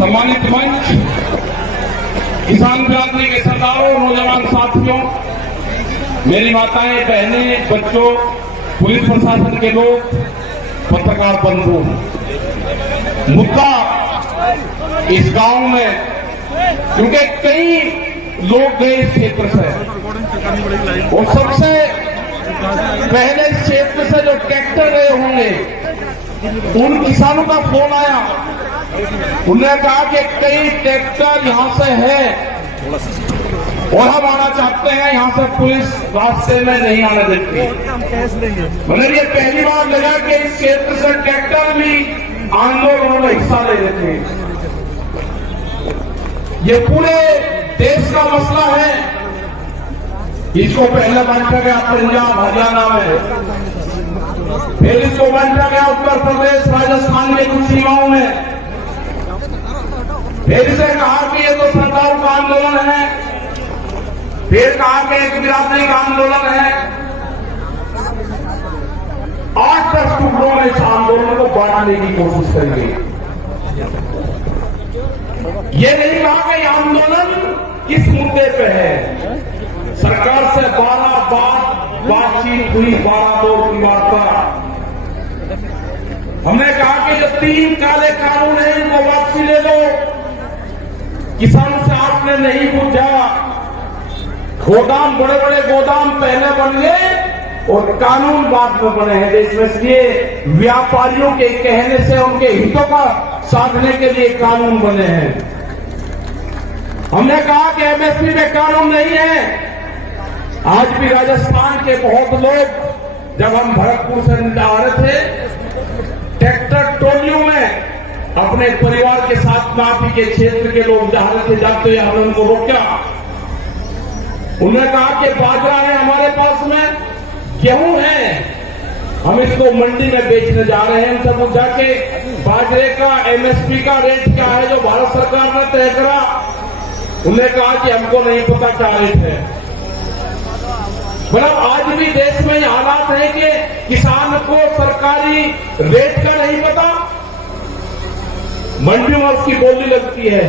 सम्मानित मंच, किसान बिरादरी के सरदारों, नौजवान साथियों, मेरी माताएं, बहनें, बच्चों, पुलिस प्रशासन के लोग, पत्रकार बंधु, मुद्दा इस गांव में, क्योंकि कई लोग गए इस क्षेत्र से और सबसे पहले इस क्षेत्र से जो ट्रैक्टर गए होंगे उन किसानों का फोन आया। उन्होंने कहा कि कई ट्रैक्टर यहां से है और हम आना चाहते हैं, यहां से पुलिस रास्ते में नहीं आने देती। मतलब ये पहली बार लगा कि इस क्षेत्र से ट्रैक्टर भी आंदोलन में हिस्सा ले रहे थे। ये पूरे देश का मसला है। इसको पहले बांटा गया पंजाब हरियाणा में, फिर इसको बांटा गया उत्तर प्रदेश राजस्थान के कुछ सीमाओं में, फिर इसे कहा कि ये तो सरकार का आंदोलन है, फिर कहा कि एक बिरादरी का आंदोलन है। 8-10 टुकड़ों में इस आंदोलन को बांटने की कोशिश करेंगे। ये नहीं कहा कि आंदोलन किस मुद्दे पे है। सरकार से 12 बार बातचीत हुई, 12 दौर की वार्ता। हमने कहा कि जो 3 काले कानून है इनको वापसी ले लो। किसान से आपने नहीं पूछा। गोदाम, बड़े बड़े गोदाम पहले बन गए और कानून बाद में बने हैं देश में, इसलिए व्यापारियों के कहने से उनके हितों का साधने के लिए कानून बने हैं। हमने कहा कि एमएसपी में कानून नहीं है। आज भी राजस्थान के बहुत लोग, जब हम भरतपुर से आ रहे थे, ट्रैक्टर टोलियों में अपने परिवार के साथ नापी के क्षेत्र के लोग जा रहे थे, जाते हुए हमने उनको रोका। उन्होंने कहा कि बाजरा है हमारे पास में, गेहूं है, हम इसको मंडी में बेचने जा रहे हैं। सब पूछा कि बाजरे का एमएसपी का रेट क्या है जो भारत सरकार ने तय करा। उन्होंने कहा कि हमको नहीं पता क्या रेट है। मतलब आज भी देश में ये हालात है कि किसान को सरकारी रेट का नहीं पता। मंडी में उसकी बोली लगती है।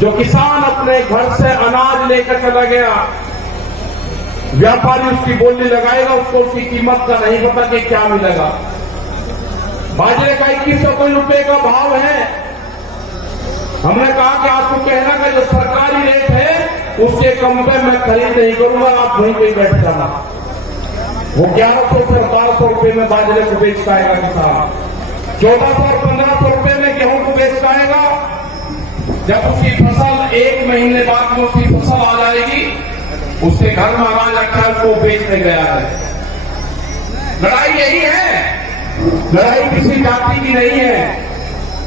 जो किसान अपने घर से अनाज लेकर चला गया, व्यापारी उसकी बोली लगाएगा, उसको उसकी कीमत का नहीं पता कि क्या मिलेगा। बाजरे का 2100 रुपए का भाव है। हमने कहा कि आपको कहना का जो सरकारी रेट है उसके कम पे मैं खरीद नहीं करूंगा, आप वहीं पे बैठ जाना। वो 1100 से 1200 रुपए में बाजरे को बेच पाएगा किसान, 1400 और 1500 रुपए में गेहूं को बेच पाएगा। जब उसकी फसल 1 महीने बाद में उसकी फसल आ जाएगी, उसके घर में अनाज रखा को बेचने गया है। लड़ाई यही है, लड़ाई किसी जाति की नहीं है।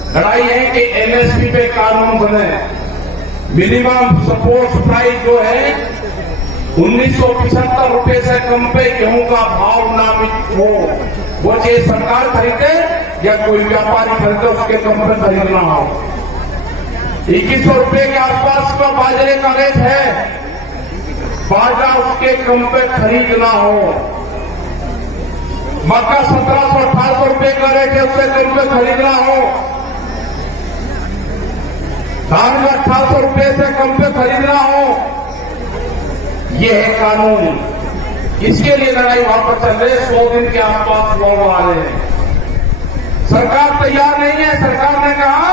लड़ाई है कि एमएसपी पे कानून बने। मिनिमम सपोर्ट प्राइस जो है 1975 रुपए से कम पे गेहूं का भाव नामित हो। वो चाहे सरकार खरीदे या कोई व्यापारी खरीदे, उसके कम पे खरीदना हो। 2100 रुपए के आसपास का बाजरे का रेट है, बाजरा उसके कम पे खरीदना हो। मक्का 1700-1800 रुपए का रेट है, उससे कम पे खरीदना हो। धान में 1800 रुपए से कम पे खरीदना हो। यह है कानून। इसके लिए लड़ाई वहां पर चल रही है। 100 दिन के आसपास लोग आ रहे हैं। सरकार तैयार नहीं है। सरकार ने कहा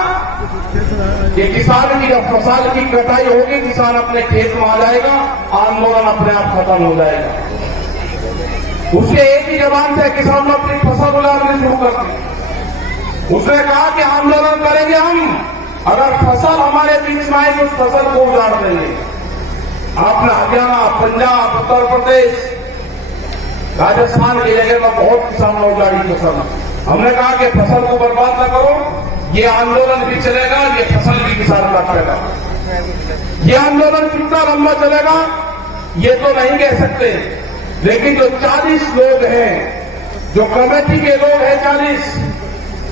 कि किसान की जब फसल की कटाई होगी, किसान अपने खेत में आ जाएगा, आंदोलन अपने आप खत्म हो जाएगा। उसके एक ही जबान से किसान अपनी फसल उड़ाने शुरू कर दी। उसने कहा कि आंदोलन करेंगे हम, अगर फसल हमारे बीच में आए तो उस फसल को उजाड़ देंगे। आपने हरियाणा, पंजाब, उत्तर प्रदेश, राजस्थान की जगह में बहुत किसान उजाड़ी फसल। हमने कहा कि फसल को बर्बाद न करो, ये आंदोलन भी चलेगा, ये फसल भी किसान काटेगा। ये आंदोलन कितना लंबा चलेगा ये तो नहीं कह सकते, लेकिन जो 40 लोग हैं, जो कमेटी के लोग हैं 40,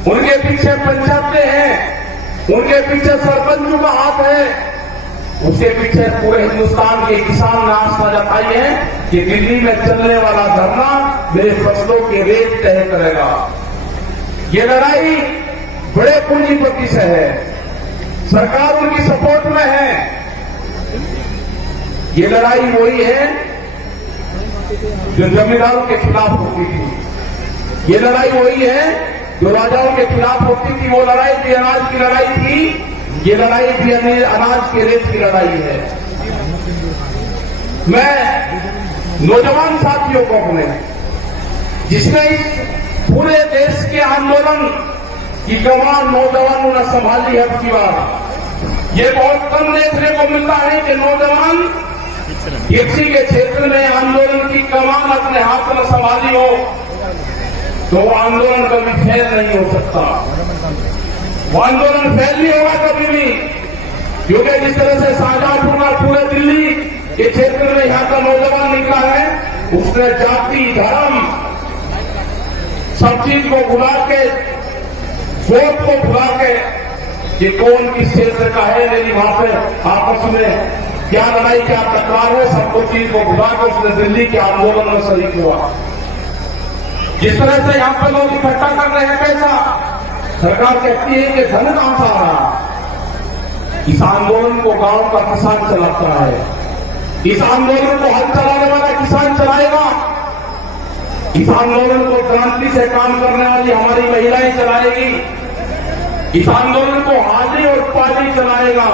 उनके पीछे पंचायतें हैं, उनके पीछे सरपंचों का हाथ है, उसके पीछे पूरे हिंदुस्तान के किसान ने आस्था जताई है कि दिल्ली में चलने वाला धरना मेरे फसलों के रेट तय करेगा। ये लड़ाई बड़े पूंजीपति से है। सरकार उनकी सपोर्ट में है। ये लड़ाई वही है जो जमींदारों के खिलाफ होती थी। ये लड़ाई वही है जो राजाओं के खिलाफ होती थी। वो लड़ाई भी अनाज की लड़ाई थी। ये लड़ाई भी अनाज के रेट की लड़ाई है। मैं नौजवान साथियों को अपने, जिसने इस पूरे देश के आंदोलन की कमान नौजवानों ने संभाली है अपनी बार। ये बहुत कम देखने को मिलता है कि नौजवान किसी के क्षेत्र में आंदोलन की कमान अपने हाथ में संभाली हो तो वो आंदोलन कभी फेल नहीं हो सकता। वो आंदोलन फेल नहीं होगा कभी भी, क्योंकि जिस तरह से शाहजहांपुर और पूरे दिल्ली के क्षेत्र में यहां का नौजवान निकला है, उसने जाति धर्म सब चीज को भुला के, वोट को भुला के कि कौन किस क्षेत्र का है, मेरी वहां पे आपस में क्या लड़ाई क्या टकरार है, सबको चीज को भुला कर उसने दिल्ली के आंदोलन में शरीक हुआ। जिस तरह से यहां पर लोग इकट्ठा कर रहे हैं पैसा, सरकार कहती है कि धन कहां से आ रहा। इस आंदोलन को गांव का किसान चलाता है। इस आंदोलन को हल चलाने वाला किसान चलाएगा। इस आंदोलन को क्रांति से काम करने वाली हमारी महिलाएं चलाएगी। इस आंदोलन को हाली और पाली चलाएगा।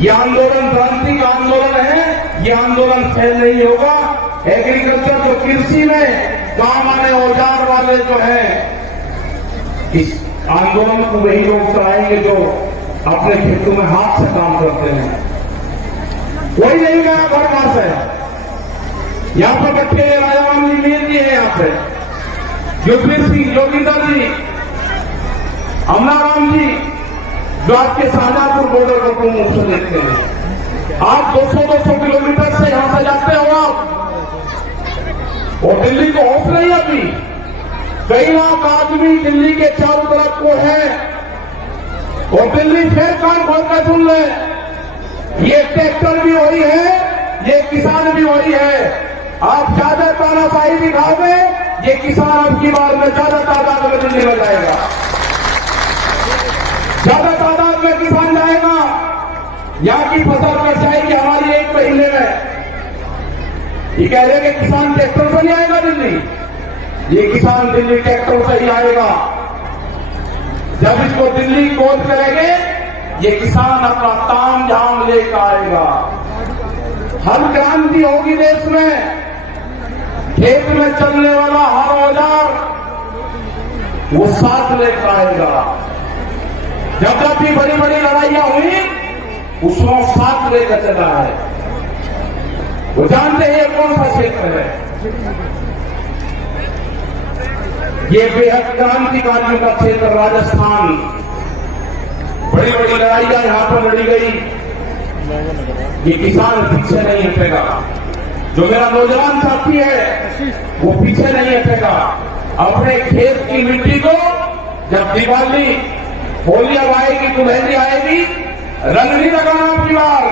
ये आंदोलन क्रांति का आंदोलन है। ये आंदोलन फेल नहीं होगा। एग्रीकल्चर जो कृषि में काम आने औजार वाले जो है, इस आंदोलन को वही लोग चलाएंगे जो अपने खेतों में हाथ से काम करते हैं। कोई नहीं गया घर वहां से। यहां पर बच्चे राजाराम जी मीर जी है, यहाँ पे युगवीर सिंह जोगिंदर जी, अमनाराम जी, जो आपके शाहजहांपुर बॉर्डर को मुंह से देखते हैं। आप 200-200 किलोमीटर से यहां से जाते हो आप, और दिल्ली को होश नहीं अभी। कई लाख आदमी दिल्ली के चारों तरफ को है, और दिल्ली फिर कान खोल कर सुन ले, ये ट्रैक्टर भी वही है, ये किसान भी वही है। आप ज्यादा तानाशाही दिखाओगे, ये किसान आपकी बार में ज्यादा तादाद में दिल्ली में जाएगा, ज्यादा तादाद में किसान जाएगा। यहाँ की फसल कट जाएगी हमारी 1 महीने में। ये कह रहे कि किसान ट्रैक्टर से नहीं आएगा दिल्ली। ये किसान दिल्ली ट्रैक्टर से ही आएगा। जब इसको दिल्ली कोच करेंगे, ये किसान अपना ताम झाम लेकर आएगा। हर क्रांति होगी देश में। खेत में चलने वाला हर औजार वो साथ लेकर आएगा। जब भी बड़ी बड़ी लड़ाइयां हुई, उसमें साथ लेकर चला है। वो जानते हैं ये कौन सा क्षेत्र है। ये बेहद क्रांतिकारियों का क्षेत्र राजस्थान। बड़ी बड़ी लड़ाइयां यहां पर लड़ी गई। ये किसान पीछे नहीं हटेगा। जो मेरा नौजवान साथी है वो पीछे नहीं हटेगा। अपने खेत की मिट्टी को जब दिवाली होली अब आएगी, दुल्हनी आएगी, रंग नहीं लगाना अपनी बार।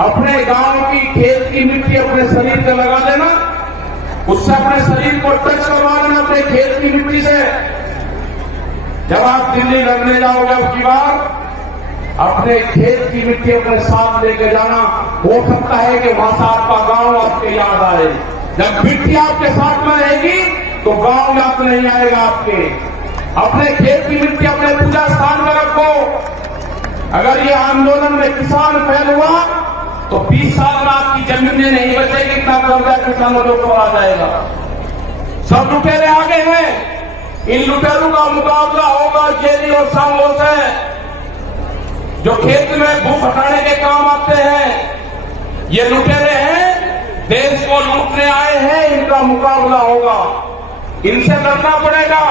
अपने गांव की खेत की मिट्टी अपने शरीर पे लगा देना, उससे अपने शरीर को टच करवा लेना अपने खेत की मिट्टी से। जब आप दिल्ली लड़ने जाओगे अपनी बार, अपने खेत की मिट्टी अपने साथ लेके जाना। हो सकता है कि वहां से आपका गांव आपके याद आए। जब मिट्टी आपके साथ में रहेगी तो गांव याद नहीं आएगा आपके। अपने खेत की मिट्टी अपने पूजा स्थान में रखो। अगर ये आंदोलन में किसान फेल हुआ तो 20 साल में आपकी जमीनें नहीं बचेगी। इतना कर्जा किसानों के ऊपर आ जाएगा। सब लुटेरे आगे हैं। इन लुटेरों का मुकाबला होगा जेरी और सांगों से, जो खेत में भूख हटाने के काम आते हैं। ये लुटेरे हैं, देश को लूटने आए हैं। इनका मुकाबला होगा, इनसे लड़ना पड़ेगा।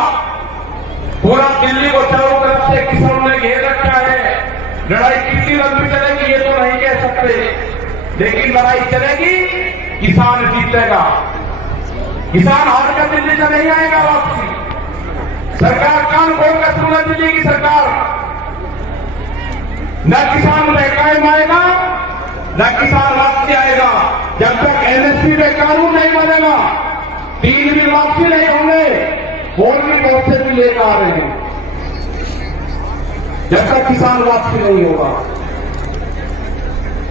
पूरा दिल्ली को चारों तरफ से किसानों ने घेर रखा है। लड़ाई कितनी लंबी चलेगी ये तो नहीं कह सकते, लेकिन लड़ाई चलेगी, किसान जीतेगा। किसान हार कर दिल्ली से नहीं आएगा वापसी। सरकार कान खोल कर सुनना, दिल्ली की सरकार न किसान महकाम आएगा, न किसान वापसी आएगा। जब तक एनएसपी में कानून नहीं बनेगा, 3 दिन वापसी नहीं होंगे। और भी बहुत से भी लेकर आ रहे हैं। जब तक किसान वापसी नहीं होगा।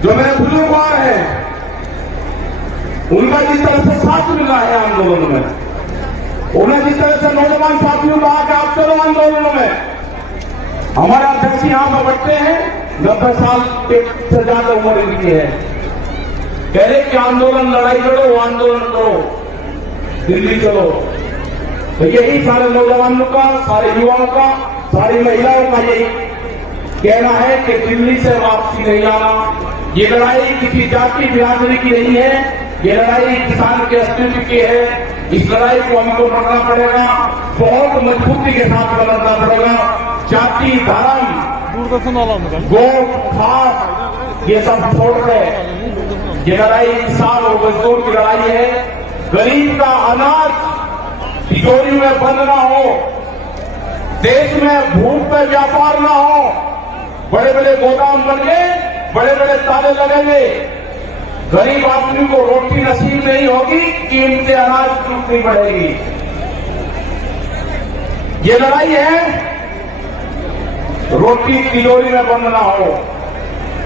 जो मेरे बुजुर्ग हैं, उनका जिस तरह से साथ मिल रहा है आंदोलन में, उन्हें जिस तरह से नौजवान साथियों कहा कि आप चलो आंदोलनों में। हमारे अध्यक्ष यहां पर बैठते हैं, 90 साल से ज्यादा उम्र इनकी है, कह रहे कि आंदोलन लड़ाई लड़ो, आंदोलन करो, दिल्ली चलो। तो यही सारे नौजवानों का, सारे युवाओं का, सारी महिलाओं का यही कहना है कि दिल्ली से वापसी नहीं आना। ये लड़ाई किसी जाति बिरादरी की नहीं है, ये लड़ाई किसान के अस्तित्व की है। इस लड़ाई को हमको लड़ना पड़ेगा, बहुत मजबूती के साथ लड़ना पड़ेगा। जाति, धर्म, गोट, खास ये सब छोड़ कर ये लड़ाई किसान और मजदूर की लड़ाई है। गरीब का अनाज तिजोरी में बंद ना हो, देश में भूख पे व्यापार ना हो, बड़े बड़े गोदाम बनेंगे, बड़े बड़े ताले लगेंगे, गरीब आदमी को रोटी नसीब नहीं होगी, कीमतें अनाज की उतनी बढ़ेगी। ये लड़ाई है रोटी तिजोरी में बंद ना हो,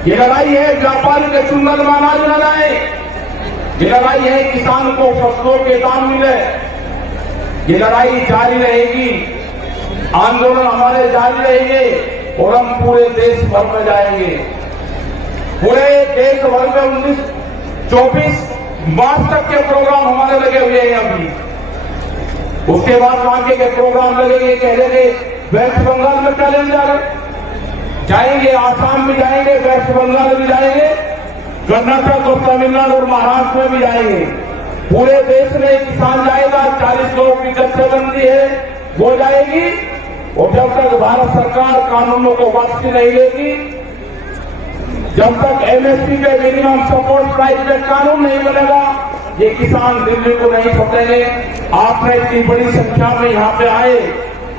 ये लड़ाई है व्यापारी के चुंगल में अनाज न जाए, ये लड़ाई है किसान को फसलों के दाम मिले। ये लड़ाई जारी रहेगी, आंदोलन हमारे जारी रहेंगे और हम पूरे देश भर में जाएंगे। पूरे देश भर में 24 मार्च तक के प्रोग्राम हमारे लगे हुए हैं अभी। उसके बाद आगे के प्रोग्राम लगेंगे, कह रहे वेस्ट बंगाल में चैलेंजर जाएंगे, आसाम में जाएंगे, वेस्ट बंगाल में जाएंगे, कर्नाटक और तमिलनाडु और महाराष्ट्र में भी जाएंगे। पूरे देश में किसान जाएगा। 40 लोगों की जत्थेबंदी है, वो जाएगी। और जब तक भारत सरकार कानूनों को वापसी नहीं लेगी, जब तक एमएसपी पे मिनिमम सपोर्ट प्राइस पे कानून नहीं बनेगा, ये किसान दिल्ली को नहीं छोड़ेंगे। आपने इतनी बड़ी संख्या में यहाँ पे आए,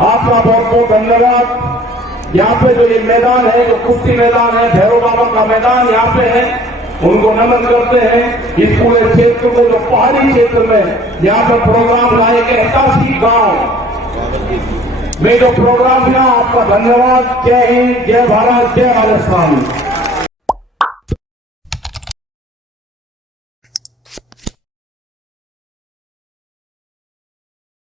आपका बहुत बहुत धन्यवाद। यहाँ पे जो ये मैदान है, जो कुश्ती मैदान है, भैरव बाबा का मैदान यहाँ पे है, उनको नमन करते हैं। इस पूरे क्षेत्र को, जो पहाड़ी क्षेत्र में यहाँ पर प्रोग्राम लाए के 81 गांव में जो प्रोग्राम किया, आपका धन्यवाद। जय हिंद, जय भारत, जय राजस्थान।